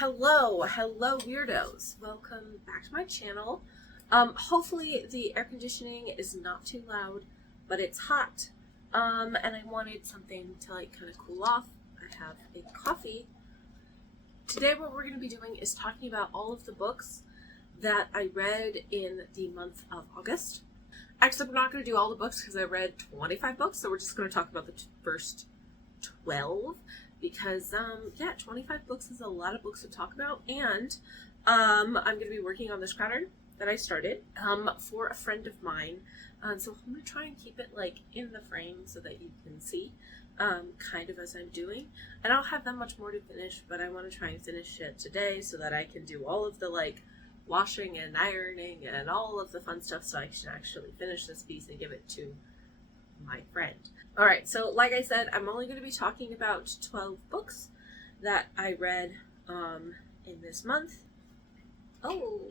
Hello weirdos. Welcome back to my channel. Hopefully the air conditioning is not too loud, but it's hot. And I wanted something to like kind of cool off. I have a coffee. Today what we're going to be doing is talking about all of the books that I read in the month of August. Actually, we're not going to do all the books because I read 25 books, so we're just going to talk about the first 12. Because, 25 books is a lot of books to talk about, and I'm going to be working on this pattern that I started for a friend of mine, so I'm going to try and keep it, like, in the frame so that you can see, kind of as I'm doing. I don't have that much more to finish, but I want to try and finish it today so that I can do all of the, like, washing and ironing and all of the fun stuff so I can actually finish this piece and give it to my friend. Alright, so like I said, I'm only going to be talking about 12 books that I read in this month. Oh,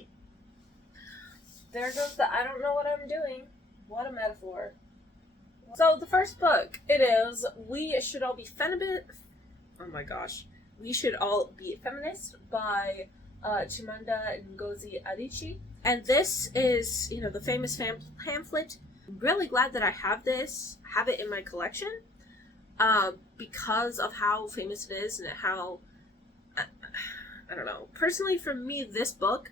there goes the I don't know what I'm doing. What a metaphor. So the first book, it is We Should All Be We Should All Be Feminist by Chimamanda Ngozi Adichie. And this is, the famous pamphlet. I'm really glad that I have it in my collection, because of how famous it is and how, I don't know, personally for me, this book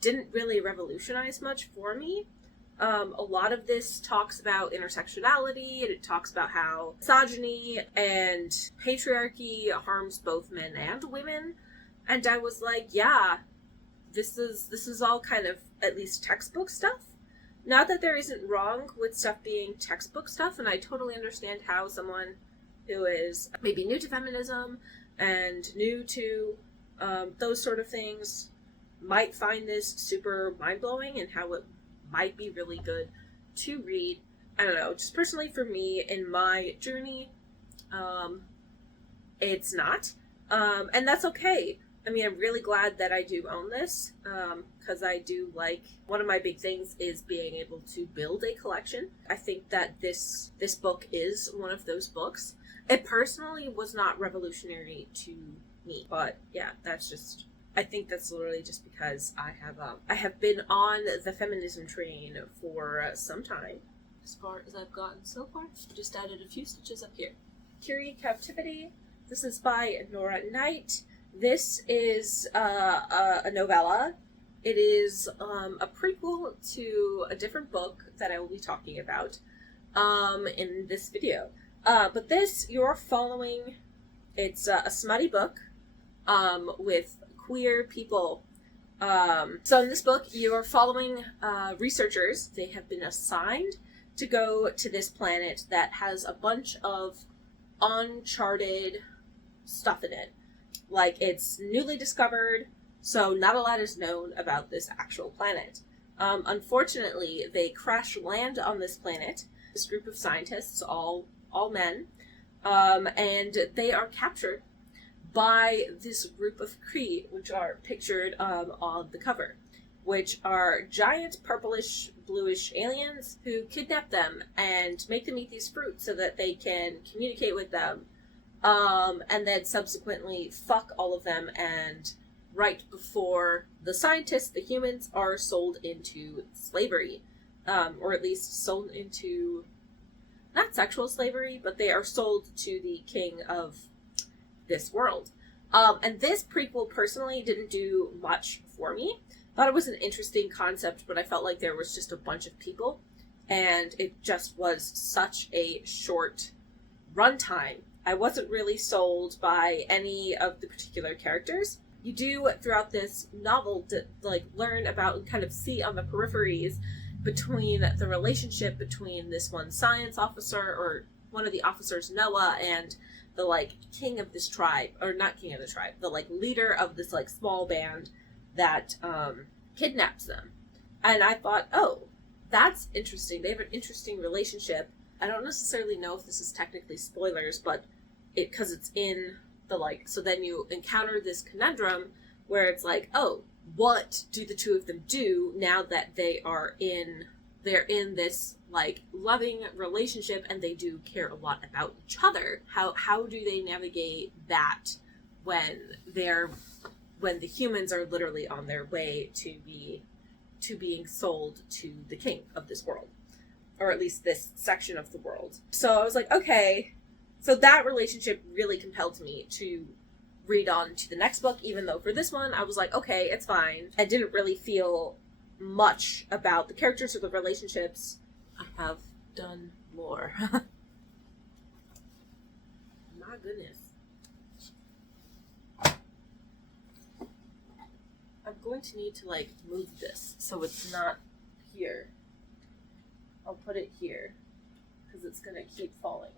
didn't really revolutionize much for me. A lot of this talks about intersectionality, and it talks about how misogyny and patriarchy harms both men and women, and I was like, yeah, this is all kind of at least textbook stuff. Not that there isn't wrong with stuff being textbook stuff, and I totally understand how someone who is maybe new to feminism and new to those sort of things might find this super mind-blowing and how it might be really good to read. I don't know, just personally for me in my journey, it's not. And that's okay. I mean, I'm really glad that I do own this, because I do like, one of my big things is being able to build a collection. I think that this book is one of those books. It personally was not revolutionary to me, but yeah, I think that's literally just because I have been on the feminism train for some time. As far as I've gotten so far, just added a few stitches up here. Curie Captivity. This is by Nora Knight. This is a novella. It is a prequel to a different book that I will be talking about in this video. But this, you're following, it's a smutty book with queer people. So in this book, you're following researchers. They have been assigned to go to this planet that has a bunch of uncharted stuff in it. Like, it's newly discovered, so not a lot is known about this actual planet. Unfortunately, they crash land on this planet, this group of scientists, all men, and they are captured by this group of Kree, which are pictured on the cover, which are giant purplish, bluish aliens who kidnap them and make them eat these fruits so that they can communicate with them. And then subsequently fuck all of them, and right before the scientists, the humans, are sold into slavery. Or at least sold into, not sexual slavery, but they are sold to the king of this world. And this prequel personally didn't do much for me. Thought it was an interesting concept, but I felt like there was just a bunch of people, and it just was such a short runtime. I wasn't really sold by any of the particular characters. You do, throughout this novel, learn about and kind of see on the peripheries between the relationship between this one science officer, or one of the officers, Noah, and the, king of this tribe, or not king of the tribe, the, leader of this, small band that, kidnaps them. And I thought, oh, that's interesting. They have an interesting relationship. I don't necessarily know if this is technically spoilers, but because it's in the, so then you encounter this conundrum where it's like, oh, what do the two of them do now that they're in this, loving relationship, and they do care a lot about each other? How do they navigate that when they're when the humans are literally on their way to being sold to the king of this world, or at least this section of the world. So I was like, okay. So that relationship really compelled me to read on to the next book, even though for this one I was like, okay, it's fine. I didn't really feel much about the characters or the relationships. I have done more. My goodness. I'm going to need to like move this so it's not here. I'll put it here because it's going to keep falling.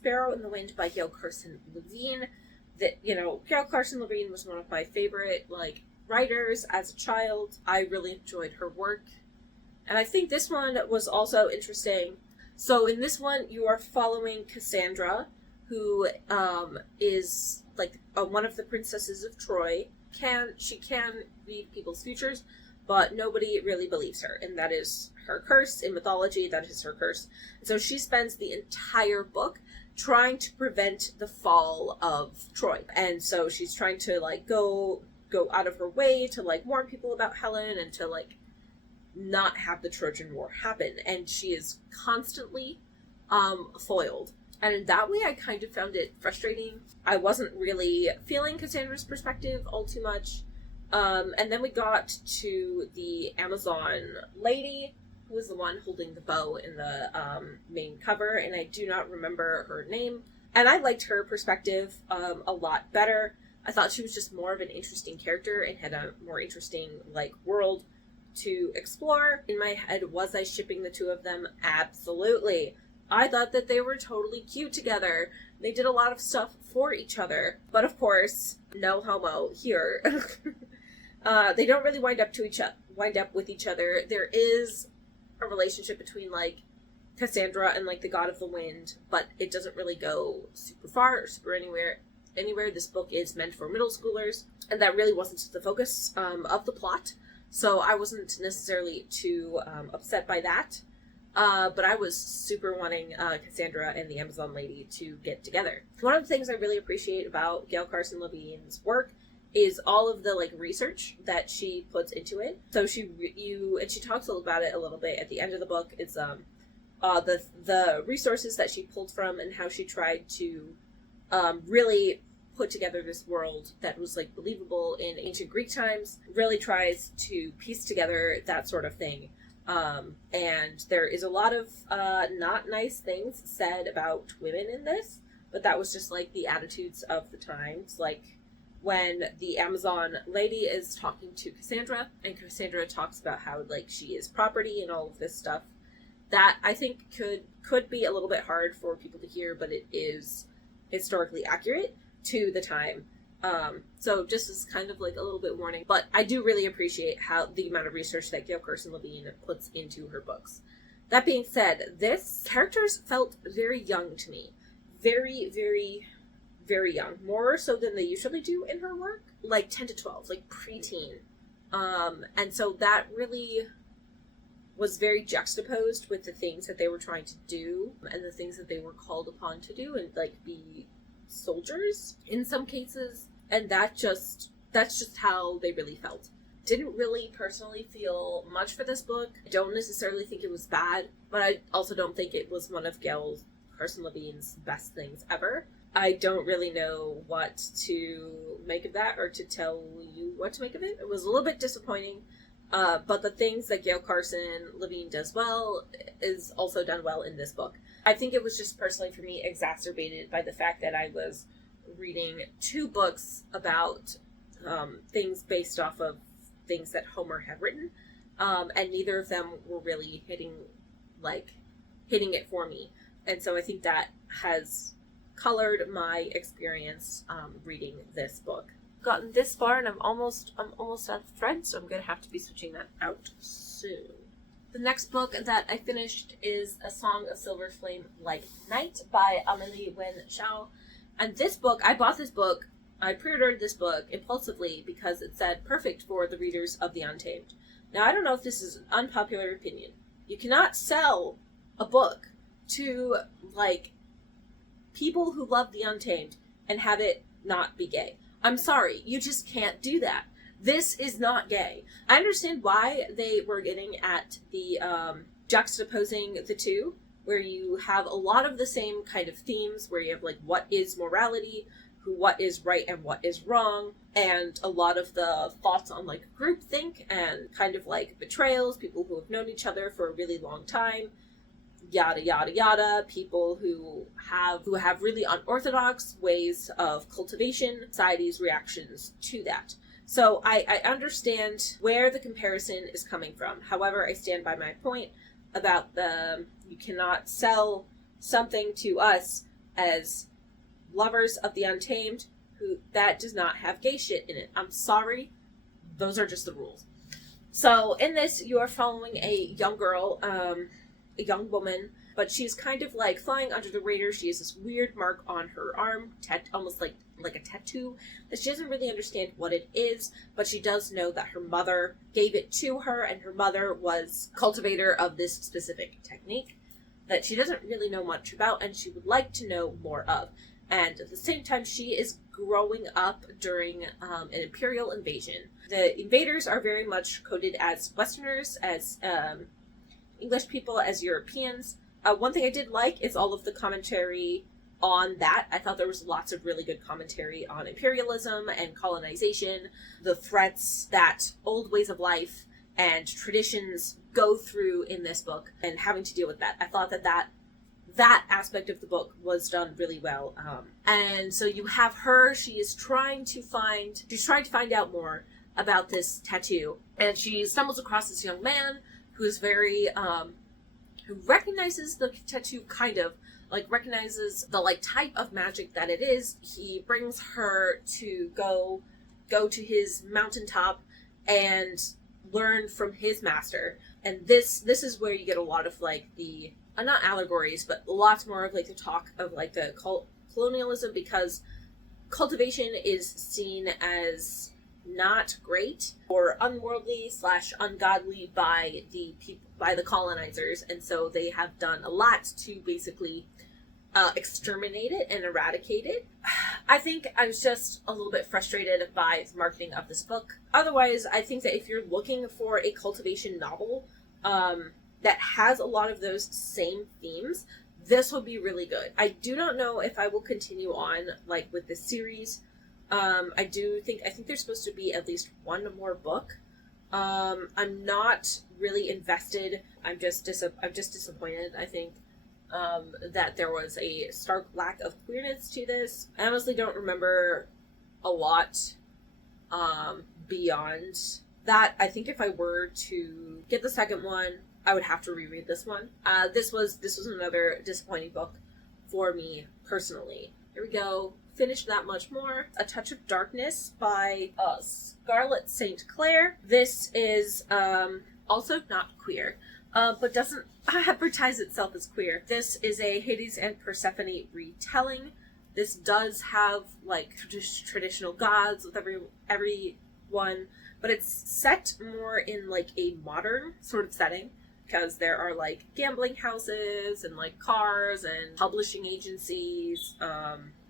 Sparrow in the Wind by Gail Carson Levine. That, you know, Gail Carson Levine was one of my favorite like writers as a child. I really enjoyed her work. And I think this one was also interesting. So in this one, you are following Cassandra, who is like one of the princesses of Troy. She can read people's futures, but nobody really believes her, and that is her curse. In mythology, that is her curse. And so she spends the entire book trying to prevent the fall of Troy. And so she's trying to like go out of her way to like warn people about Helen and to like not have the Trojan War happen. And she is constantly foiled. And in that way, I kind of found it frustrating. I wasn't really feeling Cassandra's perspective all too much. And then we got to the Amazon lady, who was the one holding the bow in the main cover, and I do not remember her name. And I liked her perspective a lot better. I thought she was just more of an interesting character and had a more interesting like world to explore. In my head, was I shipping the two of them? Absolutely. I thought that they were totally cute together. They did a lot of stuff for each other. But of course, no homo here. They don't really wind up with each other. There is a relationship between like Cassandra and like the god of the wind, but it doesn't really go super far or super anywhere. This book is meant for middle schoolers, and that really wasn't the focus of the plot. So I wasn't necessarily too upset by that. But I was super wanting Cassandra and the Amazon lady to get together. One of the things I really appreciate about Gail Carson Levine's work is all of the like research that she puts into it. So she talks about it a little bit at the end of the book. It's the resources that she pulled from and how she tried to really put together this world that was like believable in ancient Greek times. Really tries to piece together that sort of thing. And there is a lot of not nice things said about women in this, but that was just like the attitudes of the times. Like when the Amazon lady is talking to Cassandra, and Cassandra talks about how like she is property and all of this stuff, that I think could be a little bit hard for people to hear, but it is historically accurate to the time. So just as kind of like a little bit warning, but I do really appreciate how the amount of research that Gail Carson Levine puts into her books. That being said, this characters felt very young to me. Very, very, very young. More so than they usually do in her work. Like 10 to 12, like preteen. And so that really was very juxtaposed with the things that they were trying to do and the things that they were called upon to do and like be soldiers in some cases. And that's just how they really felt. Didn't really personally feel much for this book. I don't necessarily think it was bad, but I also don't think it was one of Gail Carson Levine's best things ever. I don't really know what to make of that or to tell you what to make of it. It was a little bit disappointing, but the things that Gail Carson Levine does well is also done well in this book. I think it was just personally for me exacerbated by the fact that I was reading two books about things based off of things that Homer had written, and neither of them were really hitting it for me. And so I think that has colored my experience reading this book. Gotten this far and I'm almost out of thread, so I'm gonna have to be switching that out soon. The next book that I finished is A Song of Silver Flame Like Night by Amélie Wen Chao. And this book, I pre-ordered this book impulsively because it said perfect for the readers of The Untamed. Now, I don't know if this is an unpopular opinion. You cannot sell a book to, like, people who love The Untamed and have it not be gay. I'm sorry, you just can't do that. This is not gay. I understand why they were getting at the juxtaposing the two, where you have a lot of the same kind of themes, where you have like what is morality, what is right and what is wrong, and a lot of the thoughts on like groupthink and kind of like betrayals, people who have known each other for a really long time, yada yada yada, people who have really unorthodox ways of cultivation, society's reactions to that. So I understand where the comparison is coming from. However, I stand by my point about you cannot sell something to us as lovers of the untamed that does not have gay shit in it. I'm sorry, those are just the rules. So in this, you are following a young girl, a young woman, but she's kind of like flying under the radar. She has this weird mark on her arm, almost like a tattoo, that she doesn't really understand what it is, but she does know that her mother gave it to her, and her mother was cultivator of this specific technique that she doesn't really know much about, and she would like to know more of. And at the same time, she is growing up during an imperial invasion. The invaders are very much coded as Westerners, as English people, as Europeans. One thing I did like is all of the commentary on that. I thought there was lots of really good commentary on imperialism and colonization, the threats that old ways of life and traditions go through in this book, and having to deal with that. I thought that aspect of the book was done really well. And so you have her, she is trying to find out more about this tattoo, and she stumbles across this young man who's very, who recognizes the tattoo, kind of, like, recognizes the, like, type of magic that it is. He brings her to go to his mountaintop and learn from his master. And this is where you get a lot of, like, the, not allegories, but lots more of, like, the talk of, like, the colonialism, because cultivation is seen as not great or unworldly / ungodly by the colonizers, and so they have done a lot to basically exterminate it and eradicate it. I think I was just a little bit frustrated by the marketing of this book. Otherwise, I think that if you're looking for a cultivation novel that has a lot of those same themes, this will be really good. I do not know if I will continue on, like, with this series. I think there's supposed to be at least one more book. I'm not really invested. I'm just disappointed. I think that there was a stark lack of queerness to this. I honestly don't remember a lot beyond that. I think if I were to get the second one, I would have to reread this one. This was another disappointing book for me personally. Here we go. Finish That Much More. A Touch of Darkness by Scarlett St. Clair. This is also not queer, but doesn't advertise itself as queer. This is a Hades and Persephone retelling. This does have, like, traditional gods with everyone, but it's set more in, like, a modern sort of setting, because there are, like, gambling houses and, like, cars and publishing agencies.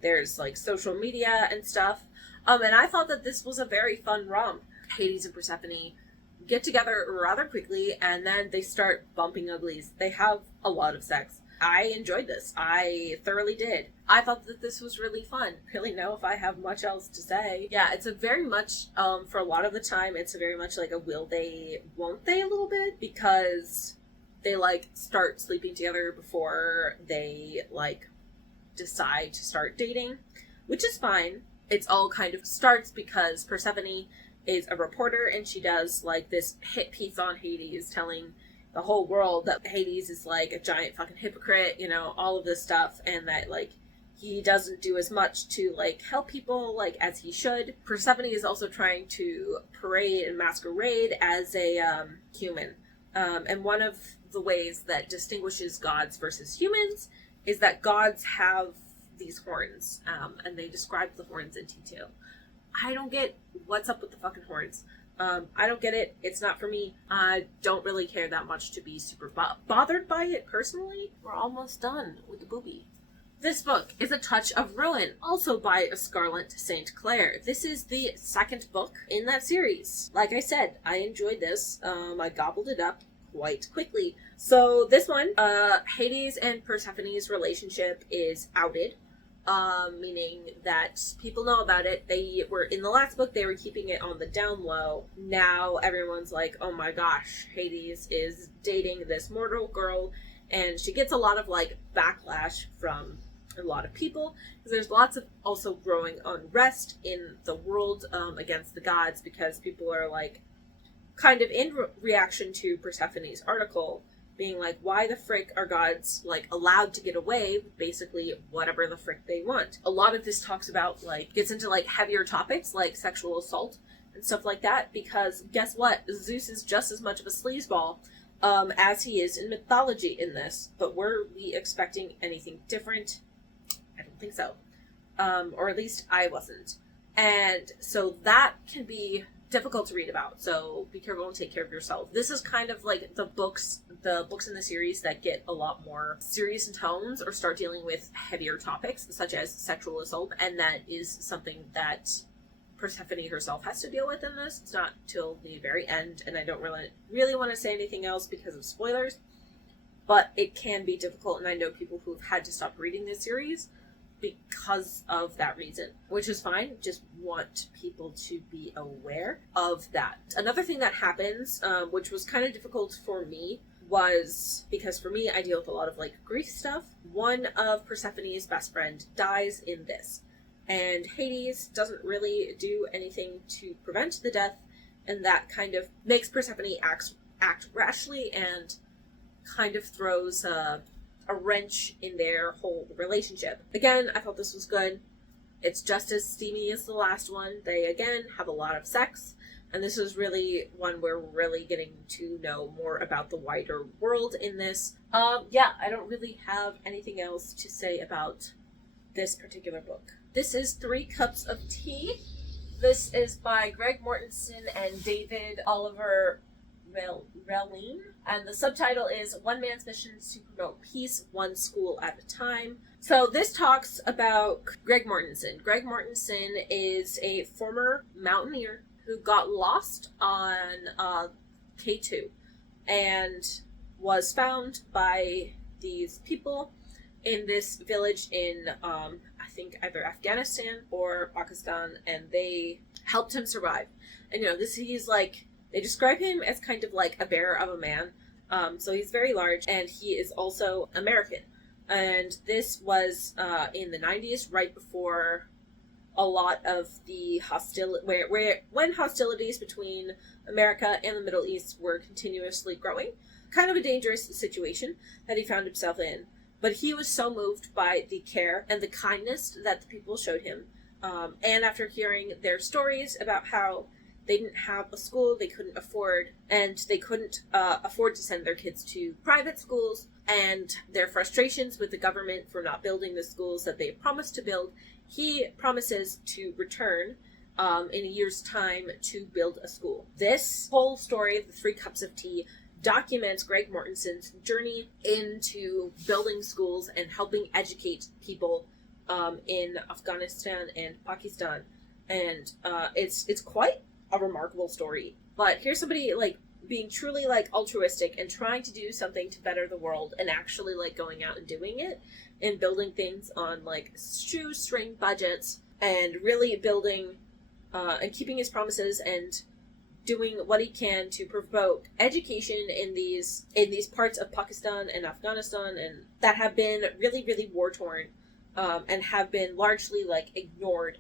There's, like, social media and stuff. And I thought that this was a very fun romp. Hades and Persephone get together rather quickly, and then they start bumping uglies. They have a lot of sex. I enjoyed this. I thoroughly did. I thought that this was really fun. Really know if I have much else to say. Yeah, it's a very much, for a lot of the time, it's a very much like a will they, won't they a little bit, because they, like, start sleeping together before they, like, decide to start dating, which is fine. It's all kind of starts because Persephone is a reporter, and she does, like, this hit piece on Hades, telling the whole world that Hades is, like, a giant fucking hypocrite, you know, all of this stuff, and that, like, he doesn't do as much to, like, help people, like, as he should. Persephone is also trying to parade and masquerade as a human, and one of the ways that distinguishes gods versus humans is that gods have these horns, and they describe the horns in detail. I don't get what's up with the fucking horns. I don't get it. It's not for me. I don't really care that much to be super bothered by it personally. We're almost done with the boobie. This book is A Touch of Ruin, also by Scarlett St. Clair. This is the second book in that series. Like I said, I enjoyed this. I gobbled it up quite quickly. So this one, Hades and Persephone's relationship is outed. Meaning that people know about it. They were, in the last book, they were keeping it on the down low. Now everyone's like, oh my gosh, Hades is dating this mortal girl, and she gets a lot of, like, backlash from a lot of people, because there's lots of also growing unrest in the world against the gods, because people are, like, kind of in reaction to Persephone's article, being like, why the frick are gods, like, allowed to get away with basically whatever the frick they want? A lot of this talks about, like, gets into, like, heavier topics, like sexual assault and stuff like that, because guess what? Zeus is just as much of a sleazeball as he is in mythology in this. But were we expecting anything different? I don't think so. Or at least I wasn't. And so that can be difficult to read about, so be careful and take care of yourself. This is kind of like the books in the series that get a lot more serious in tones or start dealing with heavier topics, such as sexual assault, and that is something that Persephone herself has to deal with in this. It's not till the very end, and I don't really want to say anything else because of spoilers, but it can be difficult, and I know people who've had to stop reading this series because of that reason, which is fine. Just want people to be aware of that. Another thing that happens, which was kind of difficult for me, was because for me, I deal with a lot of, like, grief stuff. One of Persephone's best friend dies in this, and Hades doesn't really do anything to prevent the death, and that kind of makes Persephone act rashly and kind of throws a wrench in their whole relationship. Again, I thought this was good. It's just as steamy as the last one. They, again, have a lot of sex, and this is really one where we're really getting to know more about the wider world in this. Yeah, I don't really have anything else to say about this particular book. This is 3 Cups of Tea. This is by Greg Mortensen and David Oliver Relin, and the subtitle is One Man's Mission to Promote Peace, One School at a Time. So this talks about Greg Mortensen. Greg Mortensen is a former mountaineer who got lost on K2 and was found by these people in this village in I think either Afghanistan or Pakistan, and they helped him survive. And he's like, they describe him as kind of like a bear of a man. So he's very large, and he is also American. And this was in the 90s, right before a lot of the when hostilities between America and the Middle East were continuously growing. Kind of a dangerous situation that he found himself in. But he was so moved by the care and the kindness that the people showed him. And after hearing their stories about how they didn't have a school they couldn't afford, and they couldn't afford to send their kids to private schools, and their frustrations with the government for not building the schools that they promised to build, he promises to return in a year's time to build a school. This whole story of the 3 Cups of Tea documents Greg Mortensen's journey into building schools and helping educate people in Afghanistan and Pakistan. And it's quite a remarkable story. But here's somebody, like, being truly, like, altruistic and trying to do something to better the world, and actually, like, going out and doing it and building things on, like, shoestring budgets, and really building and keeping his promises and doing what he can to promote education in these parts of Pakistan and Afghanistan, and that have been really, really war-torn and have been largely, like, ignored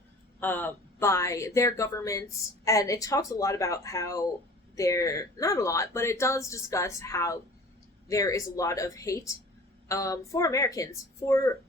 by their governments. And it talks a lot about how not a lot, but it does discuss how there is a lot of hate for Americans for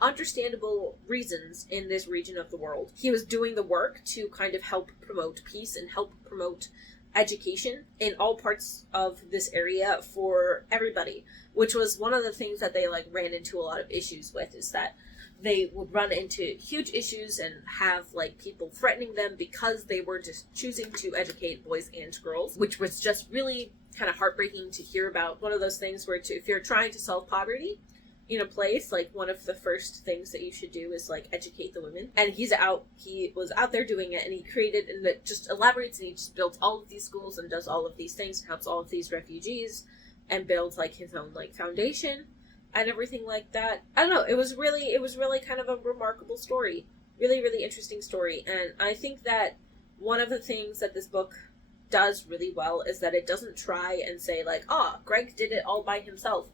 understandable reasons in this region of the world. He was doing the work to kind of help promote peace and help promote education in all parts of this area for everybody, which was one of the things that they, like, ran into a lot of issues with, is that they would run into huge issues and have, like, people threatening them because they were just choosing to educate boys and girls, which was just really kind of heartbreaking to hear about. One of those things where if you're trying to solve poverty, in a place, like one of the first things that you should do is like educate the women. And he was out there doing it, and he created, and it just elaborates, and he just builds all of these schools and does all of these things and helps all of these refugees and builds like his own like foundation and everything like that. I don't know, it was really kind of a remarkable story. Really, really interesting story. And I think that one of the things that this book does really well is that it doesn't try and say like, Greg did it all by himself.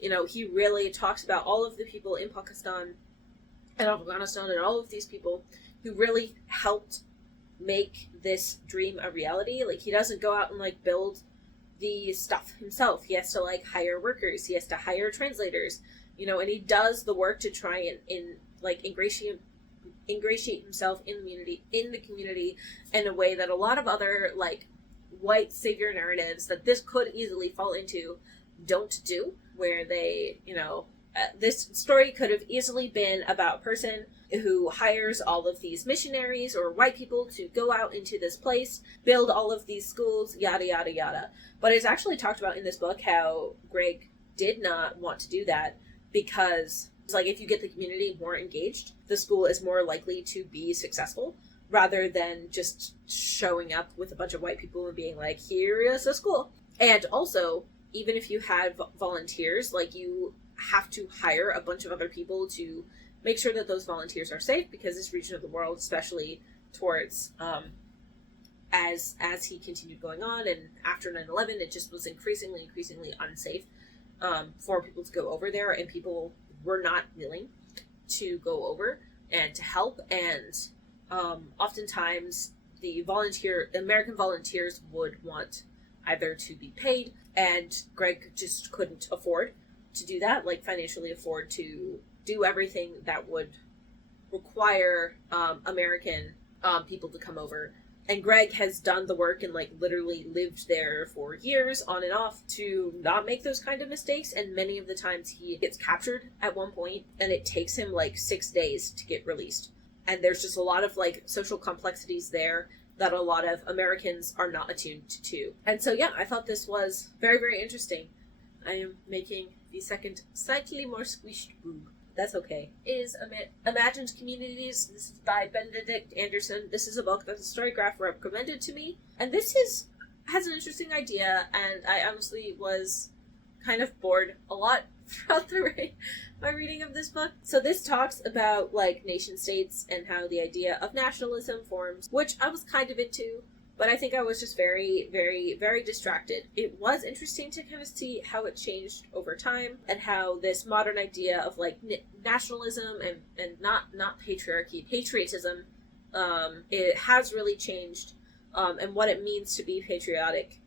You know, he really talks about all of the people in Pakistan and Afghanistan and all of these people who really helped make this dream a reality. Like, he doesn't go out and like build the stuff himself. He has to like hire workers. He has to hire translators, you know, and he does the work to try and like ingratiate himself in the community in a way that a lot of other like white savior narratives that this could easily fall into don't do, where they, you know, this story could have easily been about a person who hires all of these missionaries or white people to go out into this place, build all of these schools, yada, yada, yada. But it's actually talked about in this book how Greg did not want to do that because it's like, if you get the community more engaged, the school is more likely to be successful, rather than just showing up with a bunch of white people and being like, here is a school. And also, even if you had volunteers, like, you have to hire a bunch of other people to make sure that those volunteers are safe, because this region of the world, especially towards as he continued going on and after 9/11, it just was increasingly unsafe for people to go over there, and people were not willing to go over and to help. And oftentimes the American volunteers would want either to be paid, and Greg just couldn't afford to do that, like financially afford to do everything that would require American people to come over. And Greg has done the work and like literally lived there for years on and off to not make those kind of mistakes. And many of the times he gets captured at one point, and it takes him like 6 days to get released. And there's just a lot of like social complexities there that a lot of Americans are not attuned to. And so yeah, I thought this was very, very interesting. I am making the second slightly more squished boob. That's okay. Is Imagined Communities. This is by Benedict Anderson. This is a book that the Storygraph recommended to me. And this has an interesting idea, and I honestly was kind of bored a lot throughout my reading of this book. So this talks about like nation states and how the idea of nationalism forms, which I was kind of into, but I think I was just very, very, very distracted. It was interesting to kind of see how it changed over time, and how this modern idea of like nationalism and not patriarchy, patriotism, it has really changed, and what it means to be patriotic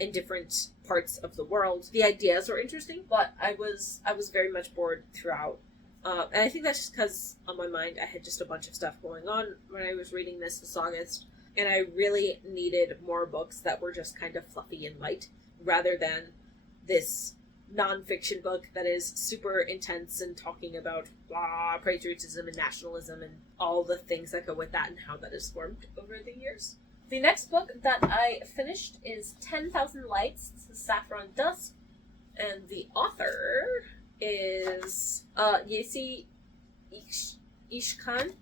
in different parts of the world. The ideas were interesting, but I was very much bored throughout. And I think that's just because on my mind I had just a bunch of stuff going on when I was reading this August. And I really needed more books that were just kind of fluffy and light, rather than this nonfiction book that is super intense and talking about patriotism and nationalism and all the things that go with that and how that has formed over the years. The next book that I finished is 10,000 Lights. This is Saffron Dusk, and the author is Yesi Ishkan.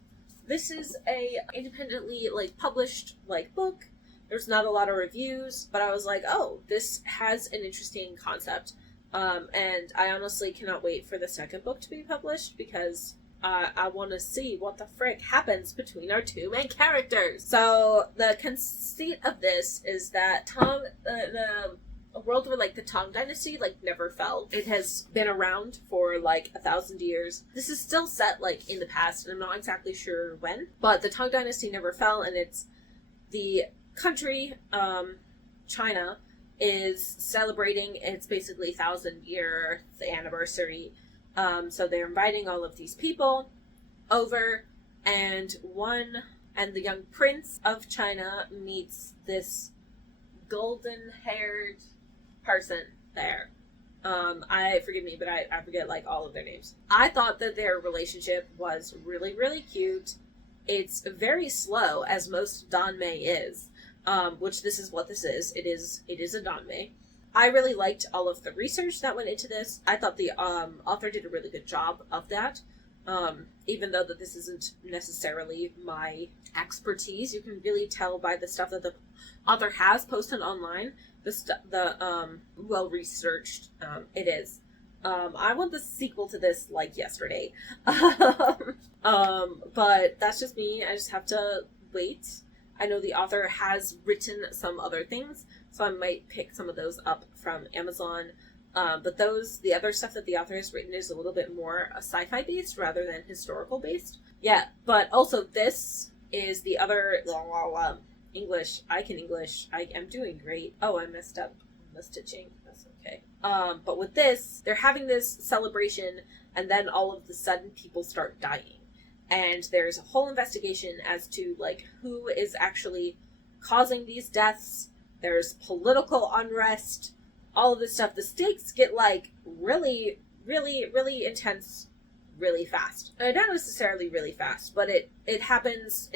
This is a independently like published like book. There's not a lot of reviews, but I was like, oh, this has an interesting concept. And I honestly cannot wait for the second book to be published, because I want to see what the frick happens between our two main characters. So the conceit of this is that a world where like the Tang Dynasty like never fell. It has been around for like 1,000 years. This is still set like in the past, and I'm not exactly sure when, but the Tang Dynasty never fell, and it's the country, China, is celebrating its basically 1,000-year anniversary. So they're inviting all of these people over, and the young prince of China meets this golden-haired person there. Forgive me, but I forget like all of their names. I thought that their relationship was really, really cute. It's very slow, as most danmei is, which this is what this is. It is a danmei. I really liked all of the research that went into this. I thought the author did a really good job of that. Even though that this isn't necessarily my expertise, you can really tell by the stuff that the author has posted online, the well-researched it is. I want the sequel to this like yesterday. But that's just me. I just have to wait. I know the author has written some other things, so I might pick some of those up from Amazon. But the other stuff that the author has written is a little bit more sci-fi based rather than historical based. Yeah, but also this is the other English. I can English. I am doing great. Oh, I messed up the stitching. That's okay. But with this, they're having this celebration, and then all of a sudden people start dying. And there's a whole investigation as to, like, who is actually causing these deaths. There's political unrest, all of this stuff. The stakes get, like, really, really, really intense really fast. Not necessarily really fast, but it happens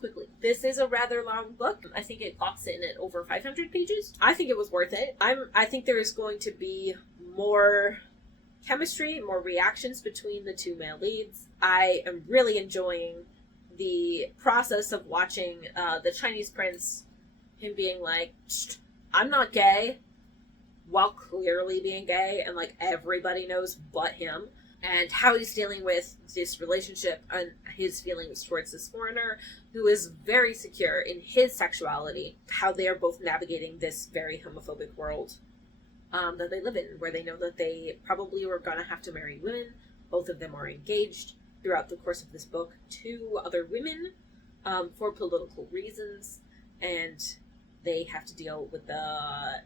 quickly. This is a rather long book. I think it clocks in at over 500 pages. I think it was worth it. I think there is going to be more chemistry, more reactions between the two male leads. I am really enjoying the process of watching the Chinese prince, him being like, I'm not gay, while clearly being gay, and like everybody knows but him, and how he's dealing with this relationship and his feelings towards this foreigner who is very secure in his sexuality, how they are both navigating this very homophobic world that they live in, where they know that they probably were going to have to marry women. Both of them are engaged throughout the course of this book to other women for political reasons, and they have to deal with the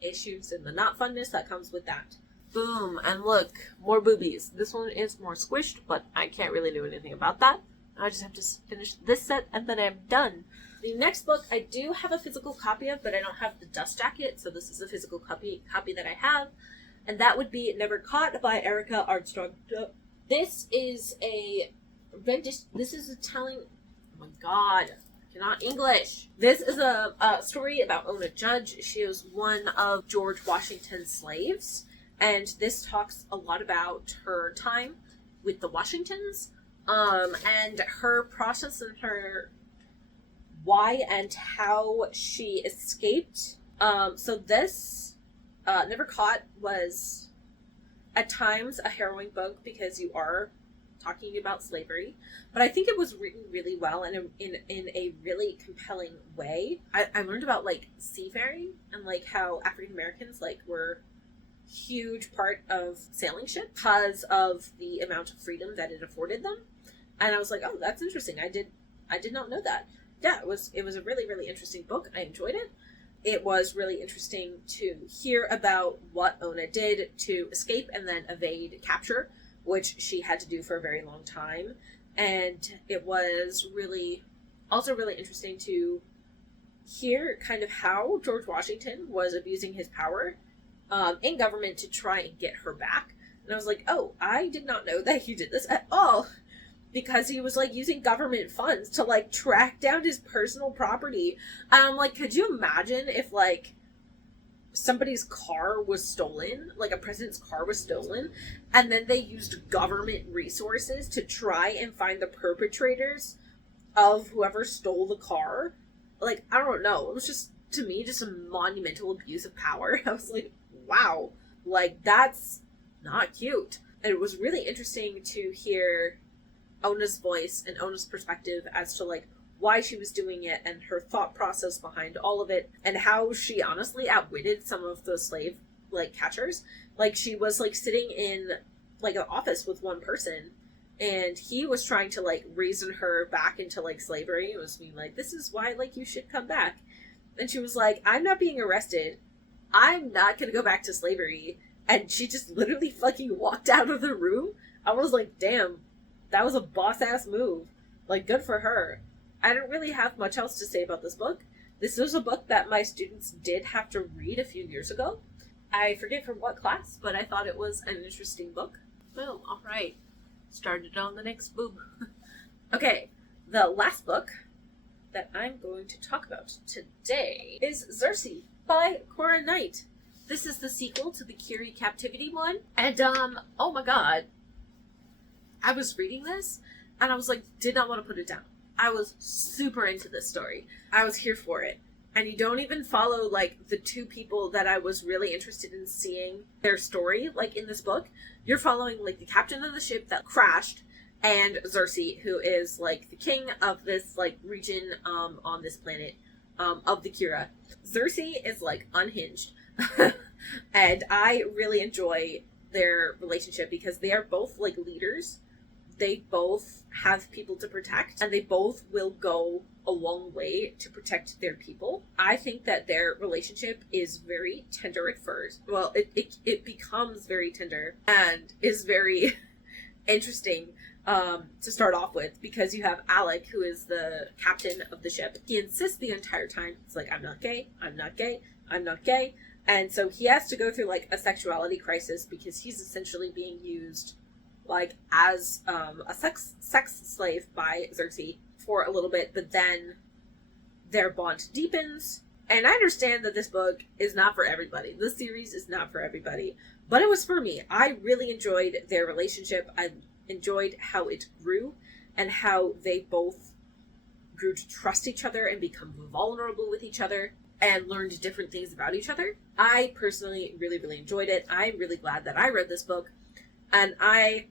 issues and the not funness that comes with that. Boom, and look, more boobies. This one is more squished, but I can't really do anything about that. I just have to finish this set, and then I'm done. The next book I do have a physical copy of, but I don't have the dust jacket, so this is a physical copy that I have, and that would be Never Caught by Erica Armstrong. This is a rendition. This is a telling. Oh my god, I cannot English. This is a story about Ona Judge. She was one of George Washington's slaves, and this talks a lot about her time with the Washingtons, and her process and her why and how she escaped. So this, Never Caught, was at times a harrowing book because you are talking about slavery, but I think it was written really well and in a really compelling way. I learned about like seafaring and like how African Americans like were huge part of sailing ships because of the amount of freedom that it afforded them, and I was like, oh, that's interesting. I did not know that. Yeah, it was a really, really interesting book. I enjoyed it. It was really interesting to hear about what Ona did to escape and then evade capture, which she had to do for a very long time. And it was also really interesting to hear kind of how George Washington was abusing his power in government to try and get her back. And I was like, oh, I did not know that he did this at all. Because he was, like, using government funds to, like, track down his personal property. And I'm like, could you imagine if, like, somebody's car was stolen, like a president's car was stolen, and then they used government resources to try and find the perpetrators of whoever stole the car? Like, I don't know. It was just, to me, just a monumental abuse of power. I was like, wow. Like, that's not cute. And it was really interesting to hear Ona's voice and Ona's perspective as to like why she was doing it and her thought process behind all of it, and how she honestly outwitted some of the slave like catchers. Like she was like sitting in like an office with one person, and he was trying to like reason her back into like slavery. It was being like, this is why like you should come back, and she was like, I'm not being arrested, I'm not gonna go back to slavery. And she just literally fucking walked out of the room. I was like, damn, that was a boss-ass move. Like, good for her. I don't really have much else to say about this book. This was a book that my students did have to read a few years ago. I forget from what class, but I thought it was an interesting book. Well, alright. Started on the next boob. Okay, the last book that I'm going to talk about today is Xerxes by Cora Knight. This is the sequel to the Curie Captivity one. And, oh my god. I was reading this, and I was like, did not want to put it down. I was super into this story. I was here for it. And you don't even follow, like, the two people that I was really interested in seeing their story, like, in this book. You're following, like, the captain of the ship that crashed, and Cersei, who is, like, the king of this, like, region, on this planet, of the Kira. Cersei is, like, unhinged. And I really enjoy their relationship because they are both, like, leaders. They both have people to protect, and they both will go a long way to protect their people. I think that their relationship is very tender at first. Well, it becomes very tender and is very interesting to start off with, because you have Alec, who is the captain of the ship. He insists the entire time, it's like, I'm not gay, I'm not gay, I'm not gay. And so he has to go through, like, a sexuality crisis because he's essentially being used, like, as a sex slave by Cersei for a little bit, but then their bond deepens. And I understand that this book is not for everybody. This series is not for everybody, but it was for me. I really enjoyed their relationship. I enjoyed how it grew and how they both grew to trust each other and become vulnerable with each other and learned different things about each other. I personally really, really enjoyed it. I'm really glad that I read this book, and I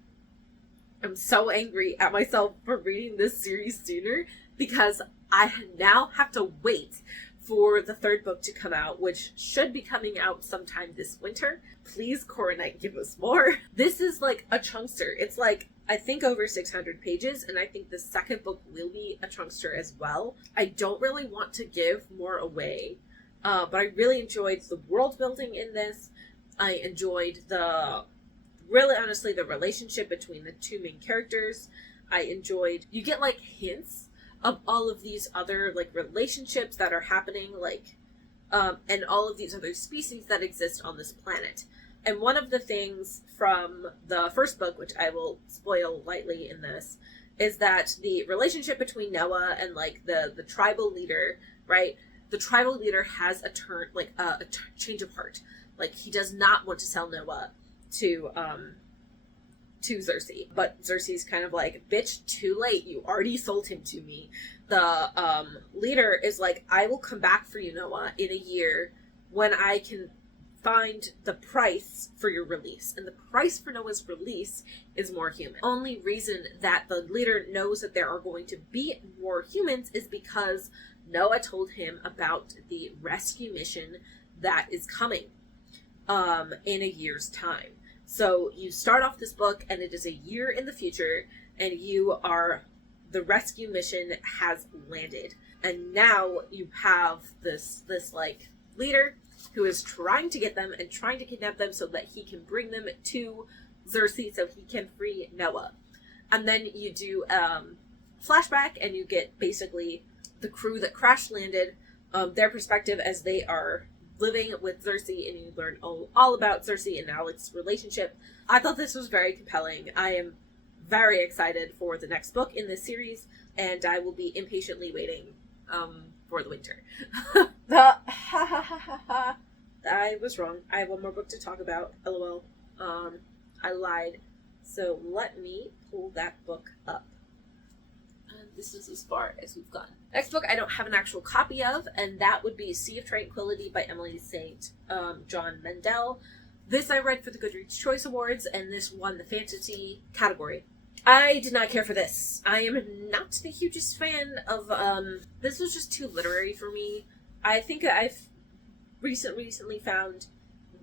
am so angry at myself for reading this series sooner, because I now have to wait for the third book to come out, which should be coming out sometime this winter. Please, Coronite, give us more. This is like a chunkster. It's like, I think, over 600 pages, and I think the second book will be a chunkster as well. I don't really want to give more away, but I really enjoyed the world building in this. I enjoyed really honestly, the relationship between the two main characters. I enjoyed, you get, like, hints of all of these other, like, relationships that are happening, like, and all of these other species that exist on this planet. And one of the things from the first book, which I will spoil lightly in this, is that the relationship between Noah and, like, the tribal leader, right? The tribal leader has a change of heart. Like, he does not want to sell Noah to Cersei, but Cersei's kind of like, bitch, too late, you already sold him to me. The leader is like, I will come back for you, Noah, in a year when I can find the price for your release. And the price for Noah's release is more human. Only reason that the leader knows that there are going to be more humans is because Noah told him about the rescue mission that is coming in a year's time. So you start off this book, and it is a year in the future, and the rescue mission has landed. And now you have this like, leader who is trying to get them and trying to kidnap them so that he can bring them to Cersei so he can free Noah. And then you do flashback, and you get basically the crew that crash landed, their perspective as they are living with Cersei, and you learn all about Cersei and Alec's relationship. I thought this was very compelling. I am very excited for the next book in this series, and I will be impatiently waiting for the winter. I was wrong. I have one more book to talk about. LOL. I lied. So let me pull that book up. This is as far as we've gone. Next book I don't have an actual copy of, and that would be Sea of Tranquility by Emily St. John Mandel. This I read for the Goodreads Choice Awards, and this won the fantasy category. I did not care for this. I am not the hugest fan of, this was just too literary for me. I think I've recently found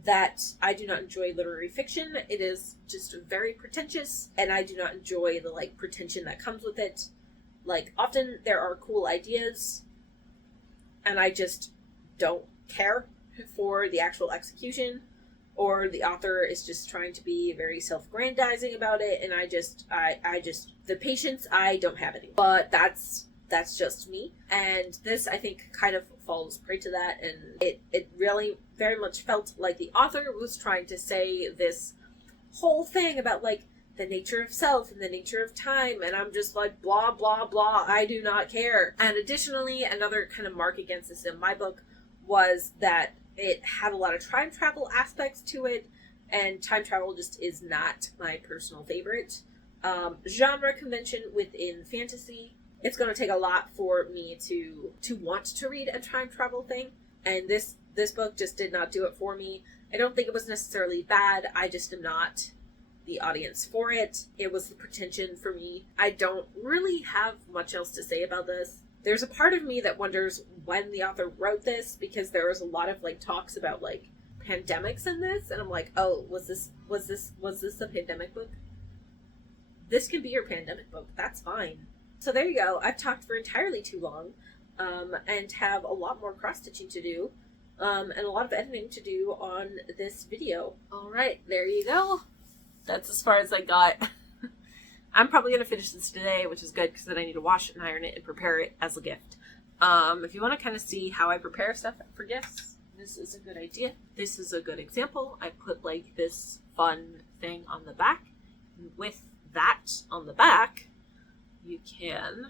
that I do not enjoy literary fiction. It is just very pretentious, and I do not enjoy the, like, pretension that comes with it. Like, often there are cool ideas, and I just don't care for the actual execution, or the author is just trying to be very self-aggrandizing about it, and I just, the patience, I don't have any. But that's just me, and this, I think, kind of falls prey to that, and it really very much felt like the author was trying to say this whole thing about, like, the nature of self and the nature of time, and I'm just like, blah, blah, blah, I do not care. And additionally, another kind of mark against this in my book was that it had a lot of time travel aspects to it, and time travel just is not my personal favorite. Genre convention within fantasy, it's going to take a lot for me to want to read a time travel thing, and this book just did not do it for me. I don't think it was necessarily bad, I just am not the audience for it. It was the pretension for me. I don't really have much else to say about this. There's a part of me that wonders when the author wrote this, because there was a lot of like talks about like pandemics in this, and I'm like, oh, was this a pandemic book? This can be your pandemic book. That's fine. So there you go. I've talked for entirely too long, and have a lot more cross-stitching to do, and a lot of editing to do on this video. All right, there you go. That's as far as I got. I'm probably going to finish this today, which is good because then I need to wash it and iron it and prepare it as a gift. If you want to kind of see how I prepare stuff for gifts, this is a good idea. This is a good example. I put like this fun thing on the back. With that on the back, you can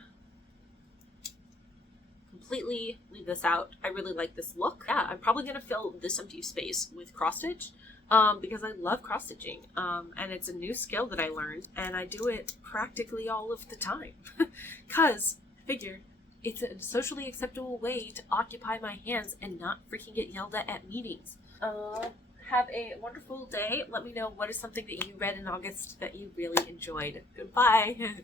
completely leave this out. I really like this look. Yeah, I'm probably going to fill this empty space with cross stitch. Because I love cross-stitching, and it's a new skill that I learned, and I do it practically all of the time, because I figure it's a socially acceptable way to occupy my hands and not freaking get yelled at meetings. Have a wonderful day. Let me know what is something that you read in August that you really enjoyed. Goodbye.